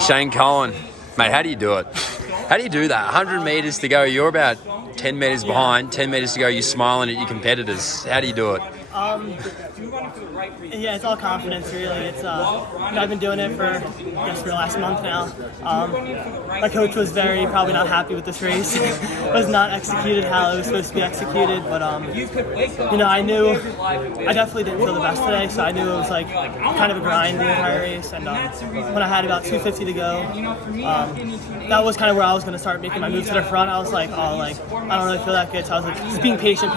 Shane Cohen, mate, how do you do it? How do you do that? 100 metres to go, you're about 10 metres behind, 10 metres to go, you're smiling at your competitors. How do you do it? Yeah, it's all confidence, really. It's I've been doing it for the last month now. My coach was probably not happy with this race. It was not executed how it was supposed to be executed, but I knew I definitely didn't feel the best today, so I knew it was like kind of a grind the entire race. And when I had about 250 to go, that was kind of where I was going to start making my move to the front. I was like, I don't really feel that good, so I was like, just being patient.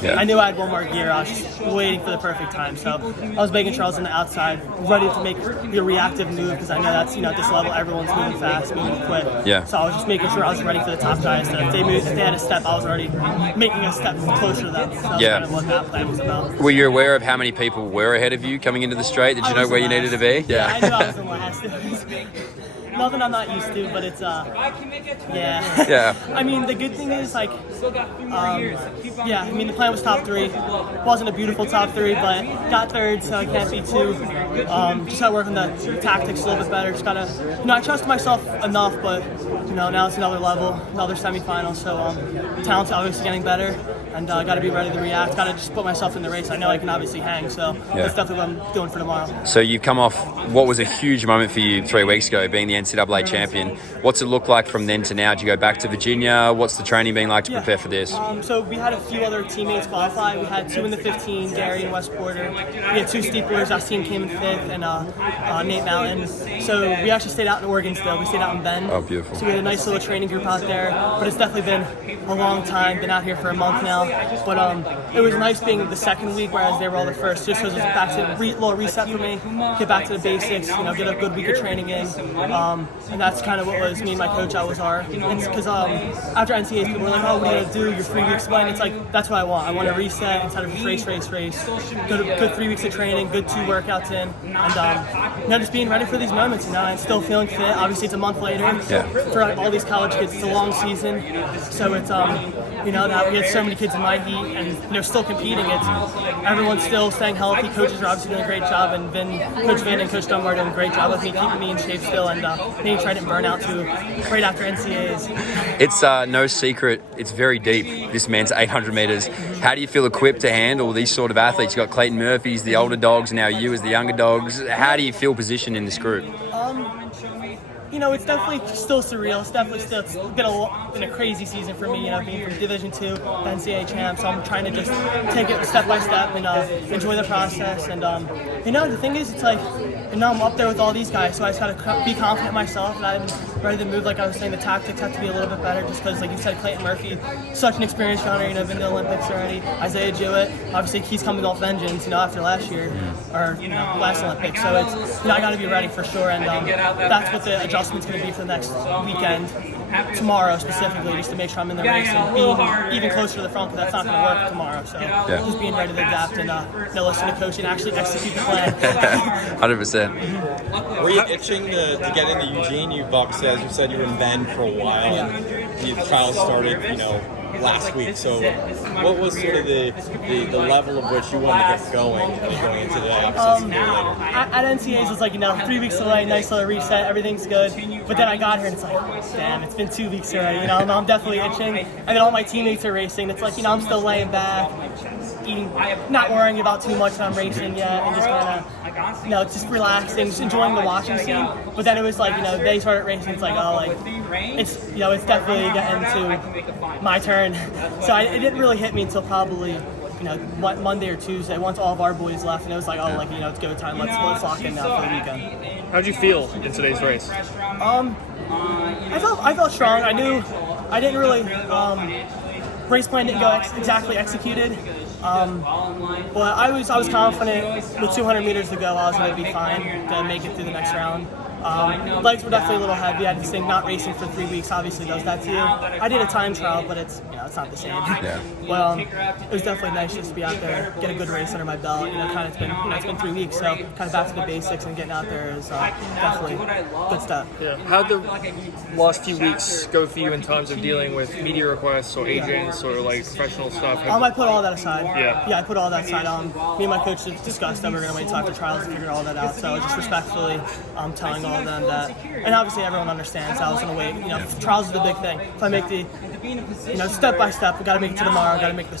Yeah. I knew I had one more gear. I was just waiting for the perfect time, so I was making sure I was on the outside, ready to make the reactive move, because I know that's, at this level, everyone's moving fast, moving quick. Yeah. So I was just making sure I was ready for the top guys. So if they had a step, I was already making a step closer to them. So that's kind of what that plan was about. Were you aware of how many people were ahead of you coming into the straight? Did you know where you needed to be? Yeah, I knew I was in last. Nothing I'm not used to, but it's Yeah. I mean, the good thing is, the plan was top 3. Wasn't a beautiful top 3, but got third, so I can't be too. Just gotta work on the tactics a little bit better. Just gotta, I trust myself enough, but now it's another level, another semifinal. So talent's obviously getting better, and gotta be ready to react. Gotta just put myself in the race. I know I can obviously hang, so that's definitely what I'm doing for tomorrow. So you've come off what was a huge moment for you 3 weeks ago, being the NCAA champion. What's it look like from then to now? Do you go back to Virginia? What's the training been like to prepare for this? So we had a few other teammates qualify. We had 2 in the 15, Gary and West Porter. We had 2 steeplers. Our team came in 5th, and Nate Mountain. So we actually stayed out in Oregon still. We stayed out in Bend. Oh, beautiful. So we had a nice little training group out there. But it's definitely been a long time. Been out here for a month now. But it was nice being the second week, whereas they were all the first, just because it was back to a little reset for me. Get back to the basics, get a good week of training in. And that's kind of what was me and my coach always are. Because after NCAAs, people were like, what are you going to do? Your 3 weeks plan. It's like, that's what I want. I want to reset instead of race. Good 3 weeks of training, good 2 workouts in. And just being ready for these moments, and still feeling fit. Obviously, it's a month later. Yeah. For all these college kids, it's a long season. So it's, now we had so many kids in my heat, and they're still competing. It's everyone's still staying healthy. Coaches are obviously doing a great job, and Coach Vin and Coach Dunbar are doing a great job with me, keeping me in shape still, and me trying to burn out too right after NCAAs. It's no secret, it's very deep, this men's 800 metres. How do you feel equipped to handle these sort of athletes? You've got Clayton Murphy's, the older dogs, now you as the younger dogs. How do you feel positioned in this group? It's definitely still surreal. It's been a crazy season for me, being from Division II, NCAA champ. So I'm trying to just take it step by step and enjoy the process. And, the thing is, it's like, I'm up there with all these guys, so I just got to be confident in myself, and I'm ready to move. Like I was saying, the tactics have to be a little bit better, just because, like you said, Clayton Murphy, such an experienced runner, been to the Olympics already. Isaiah Jewett, obviously he's coming off vengeance, after last year, or last Olympics. So it's, I got to be ready for sure, and that's what the adjustment's going to be for the next weekend. Tomorrow specifically, just to make sure I'm in the race and being even closer to the front, because that's not going to work tomorrow. So just being ready to adapt and listen to coach and actually execute the plan. 100%. Were you itching to get into Eugene? You've obviously, as you said, you were in Bend for a while, and the trials started, last week. So what was sort of the level of which you wanted to get going into the obviously at NCAAs, it's like, 3 weeks away, nice little reset, everything's good. But then I got here and it's like, damn, it's been 2 weeks already. I'm definitely itching. And then all my teammates are racing. It's like, I'm still laying back, eating, not worrying about too much when I'm racing yet, and just kind of, just relaxing, just enjoying the watching scene. But then it was like, they started racing. It's like, it's definitely getting to my turn. So it didn't really hit me until probably, Monday or Tuesday, once all of our boys left, and it was like, it's go time. Let's lock in now for the weekend. How'd you feel in today's race? I felt strong. I knew I didn't really race plan didn't go exactly executed. But I was confident with 200 meters to go I was going to be fine to make it through the next round. Legs were definitely a little heavy. I just think not racing for 3 weeks obviously does that too. I did a time trial, but it's not the same. Yeah. Well, it was definitely nice just to be out there, get a good race under my belt. It's been 3 weeks, so kind of back to the basics and getting out there is definitely a good step. Yeah. How'd the last few weeks go for you in terms of dealing with media requests or agents or professional stuff? I put all that aside. Yeah, I put all that aside. Me and my coach discussed that we were going to wait until after trials to figure all that out. So just respectfully telling told them that, and obviously everyone understands I was going to wait. Trials is the big thing. If I make the, step by step, we got to make it to tomorrow, got to make this.